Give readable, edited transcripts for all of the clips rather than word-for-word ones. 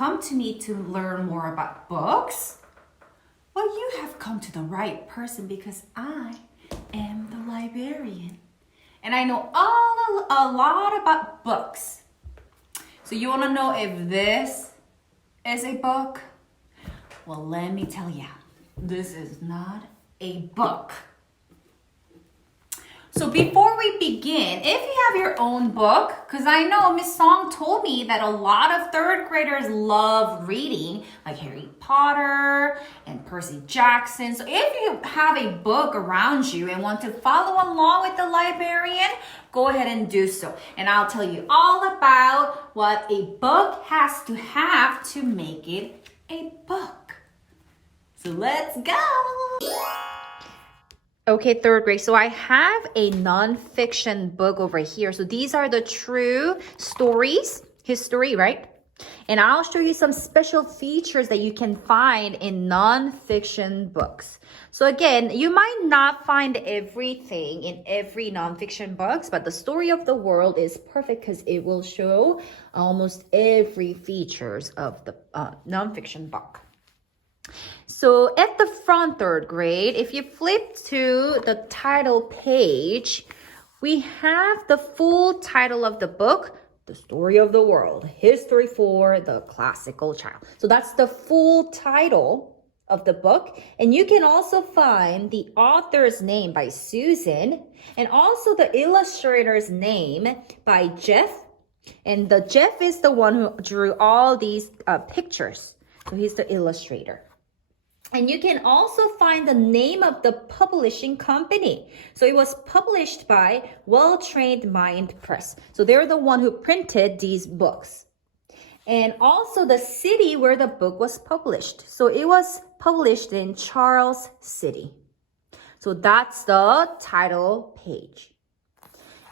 come to me to learn more about books? Well, you have come to the right person because I am the librarian. And I know a lot about books. So you want to know if this is a book? Well, let me tell you, this is not a book. So before we begin, if you have your own book, because I know Miss Song told me that a lot of third graders love reading, like Harry Potter and Percy Jackson. So if you have a book around you and want to follow along with the librarian, go ahead and do so. And I'll tell you all about what a book has to have to make it a book. So let's go! Okay, third grade. So I have a nonfiction book over here. So these are the true stories, history, right? And I'll show you some special features that you can find in nonfiction books. So again, you might not find everything in every nonfiction books, but the story of the world is perfect because it will show almost every features of the nonfiction book. So at the front, third grade, if you flip to the title page, we have the full title of the book, The Story of the World, History for the Classical Child. So that's the full title of the book. And you can also find the author's name by Susan and also the illustrator's name by Jeff. And the Jeff is the one who drew all these pictures. So he's the illustrator. And you can also find the name of the publishing company. So it was published by Well-Trained Mind Press. So they're the one who printed these books. And also the city where the book was published. So it was published in Charles City. So that's the title page.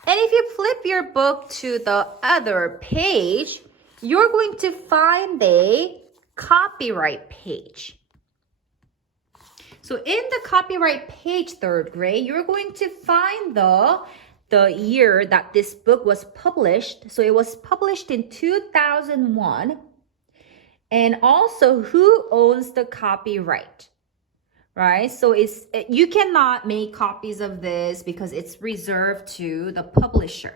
And if you flip your book to the other page, you're going to find a copyright page. So in the copyright page, third grade, you're going to find the year that this book was published. So it was published in 2001. And also who owns the copyright, right? So you cannot make copies of this because it's reserved to the publisher.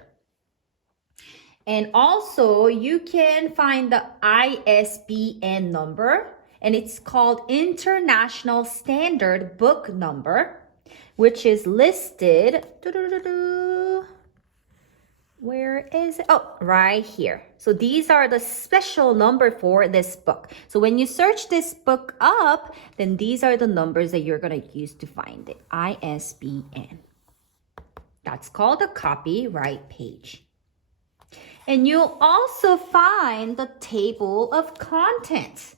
And also you can find the ISBN number. And it's called International Standard Book Number, which is listed, where is it? Oh, right here. So these are the special number for this book. So when you search this book up, then these are the numbers that you're going to use to find it. ISBN. That's called the copyright page. And you'll also find the table of contents.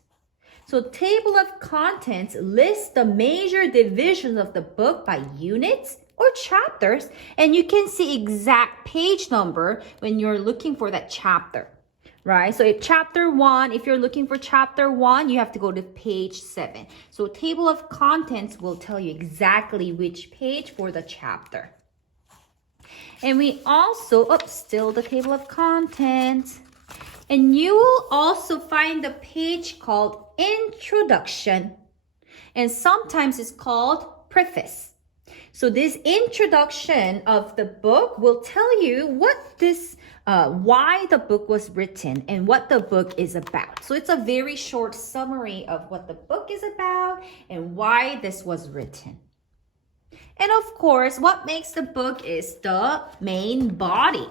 So table of contents lists the major divisions of the book by units or chapters, and you can see exact page number when you're looking for that chapter, right? So if chapter 1, if you're looking for chapter 1, you have to go to page 7. So table of contents will tell you exactly which page for the chapter. And we also, still the table of contents. And you will also find the page called Introduction. And sometimes it's called Preface. So this introduction of the book will tell you why the book was written and what the book is about. So it's a very short summary of what the book is about and why this was written. And of course, what makes the book is the main body.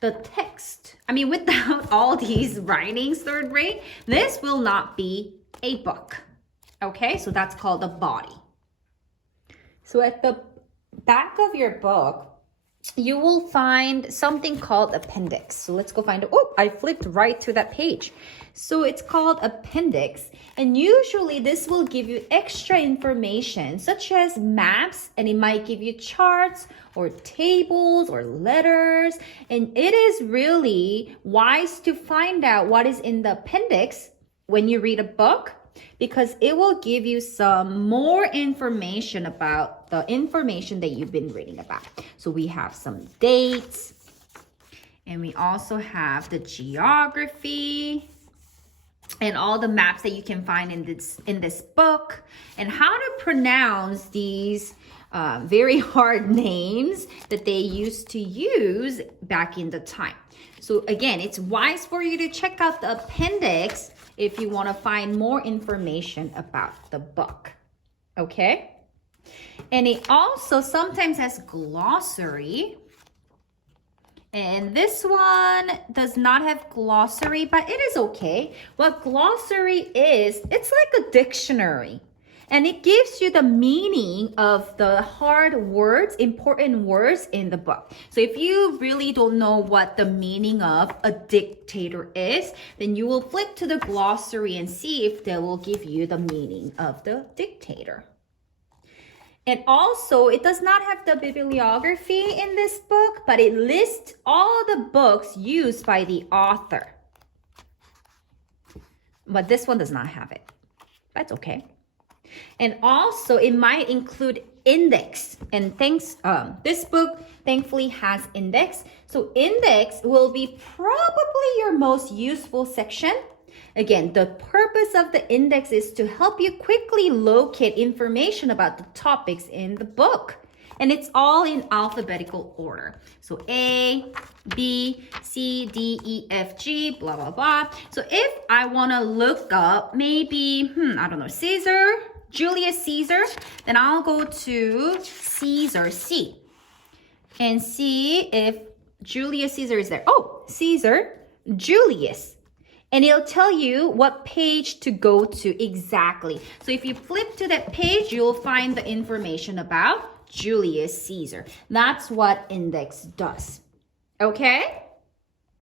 The text. I mean, without all these writings, third grade, this will not be a book. Okay, so that's called the body. So at the back of your book, you will find something called appendix. So let's go find it. Oh, I flipped right to that page. So it's called appendix. And usually this will give you extra information such as maps, and it might give you charts or tables or letters. And it is really wise to find out what is in the appendix when you read a book, because it will give you some more information about the information that you've been reading about. So we have some dates, and we also have the geography, and all the maps that you can find in this book, and how to pronounce these very hard names that they used to use back in the time. So again, it's wise for you to check out the appendix if you want to find more information about the book. Okay? And it also sometimes has glossary. And this one does not have glossary, but it is okay. What glossary is, it's like a dictionary. And it gives you the meaning of the hard words, important words in the book. So if you really don't know what the meaning of a dictator is, then you will flip to the glossary and see if they will give you the meaning of the dictator. And also, it does not have the bibliography in this book, but it lists all the books used by the author. But this one does not have it. That's okay. And also, it might include index. And this book thankfully has index. So index will be probably your most useful section. Again, the purpose of the index is to help you quickly locate information about the topics in the book. And it's all in alphabetical order. So A, B, C, D, E, F, G, blah, blah, blah. So if I want to look up maybe, I don't know, Julius Caesar, then I'll go to Caesar, C, and see if Julius Caesar is there. Oh, Caesar, Julius. And it'll tell you what page to go to exactly. So if you flip to that page, you'll find the information about Julius Caesar. That's what index does. Okay?